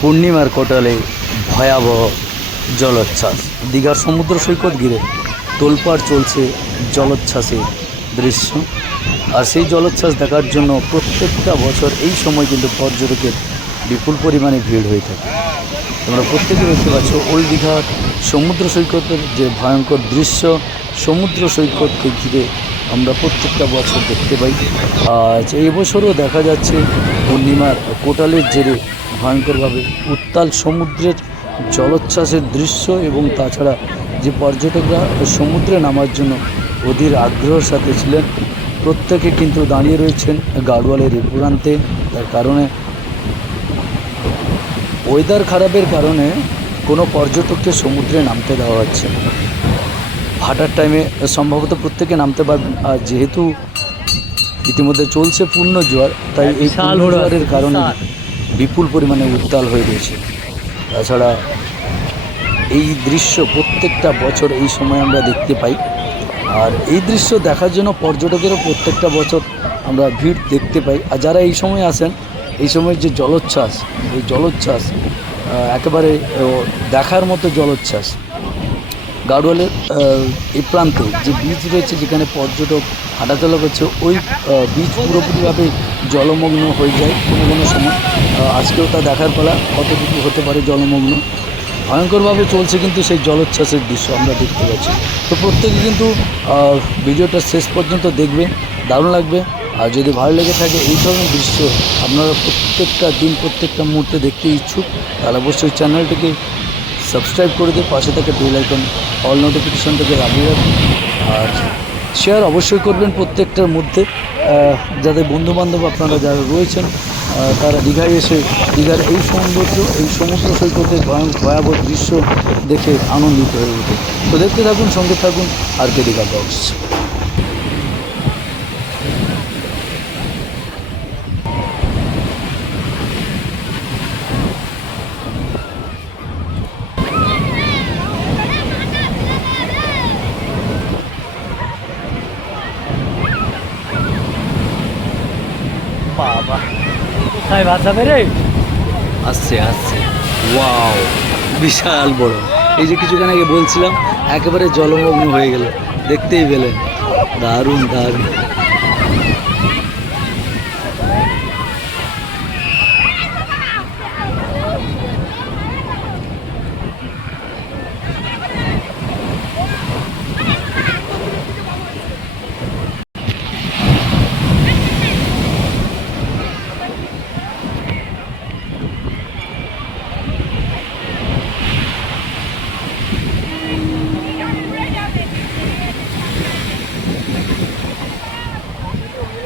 পূর্ণিমার কোটালে ভয়াবহ জলোচ্ছ্বাস। দীঘার সমুদ্র সৈকত ঘিরে তোলপাড় চলছে জলোচ্ছ্বাসের দৃশ্য। আর সেই জলোচ্ছ্বাস দেখার জন্য প্রত্যেকটা বছর এই সময় কিন্তু পর্যটকের বিপুল পরিমাণে ভিড় হয়ে থাকে। তোমরা প্রত্যেকে দেখতে পাচ্ছ ওল্ড দীঘার সমুদ্র সৈকতের যে ভয়ঙ্কর দৃশ্য, সমুদ্র সৈকতকে ঘিরে আমরা প্রত্যেকটা বছর দেখতে পাই। আজ এই বছরও দেখা যাচ্ছে পূর্ণিমার কোটালের জেরে ভয়ঙ্করভাবে উত্তাল সমুদ্রের জলোচ্ছ্বাসের দৃশ্য এবং তাছাড়া যে পর্যটকরা সমুদ্রে নামার জন্য অধীর আগ্রহের সাথে ছিলেন প্রত্যেকে কিন্তু দাঁড়িয়ে রয়েছেন গাড়োয়ালের এই প্রান্তে। তার কারণে ওয়েদার খারাপের কারণে কোনো পর্যটককে সমুদ্রে নামতে দেওয়া হচ্ছে না। ভাটার টাইমে সম্ভবত প্রত্যেকে নামতে পারবেন। আর যেহেতু ইতিমধ্যে চলছে পূর্ণ জোয়ার তাই এই পূর্ণ জোয়ারের কারণে। বিপুল পরিমাণে উত্তাল হয়ে রয়েছে। তাছাড়া এই দৃশ্য প্রত্যেকটা বছর এই সময় আমরা দেখতে পাই। আর এই দৃশ্য দেখার জন্য পর্যটকেরও প্রত্যেকটা বছর আমরা ভিড় দেখতে পাই। আর যারা এই সময় আসেন, এই সময় যে জলোচ্ছ্বাস, এই জলোচ্ছ্বাস একেবারে দেখার মতো জলোচ্ছ্বাস। গাড়োয়ালের এই প্রান্তে যে বীজ রয়েছে, যেখানে পর্যটক হাঁটাচলা করছে, ওই বীজ পুরোপুরিভাবে জলমগ্ন হয়ে যায় কোনো কোনো সময়। আজকেও তা দেখার পালা। কতটুকু হতে পারে জলমগ্ন? ভয়ঙ্করভাবে চলছে কিন্তু সেই জলোচ্ছ্বাসের দৃশ্য আমরা দেখতে পাচ্ছি। তো প্রত্যেকে কিন্তু ভিডিওটা শেষ পর্যন্ত দেখবে, দারুণ লাগবে। আর যদি ভালো লেগে থাকে, এই ধরনের দৃশ্য আপনারা প্রত্যেকটা দিন, প্রত্যেকটা মুহূর্তে দেখতে ইচ্ছুক, তাহলে অবশ্যই চ্যানেলটিকে সাবস্ক্রাইব করে দিয়ে পাশে থেকে বেল আইকন, অল নোটিফিকেশনটাকে লাগিয়ে রাখুন। আর শেয়ার অবশ্যই করবেন প্রত্যেকটার মধ্যে। যাদের বন্ধুবান্ধব আপনারা যারা রয়েছেন তারা দীঘায় এসে, দীঘার এই সৌন্দর্য, এই সমুদ্র সৈকতের ভয়াবহ দৃশ্য দেখে আনন্দিত হয়ে ওঠে। তো দেখতে থাকুন, সঙ্গে থাকুন, আর কে দীঘা বক্স বাবা। কোথায় ভাসাবে রে আসছে আসছে। ওয়াও বিশাল বড়। এই যে কিছুক্ষণ আগে বলছিলাম, একেবারে জলমগ্ন হয়ে গেল। দেখতেই পেলেন। দারুণ দারুণ।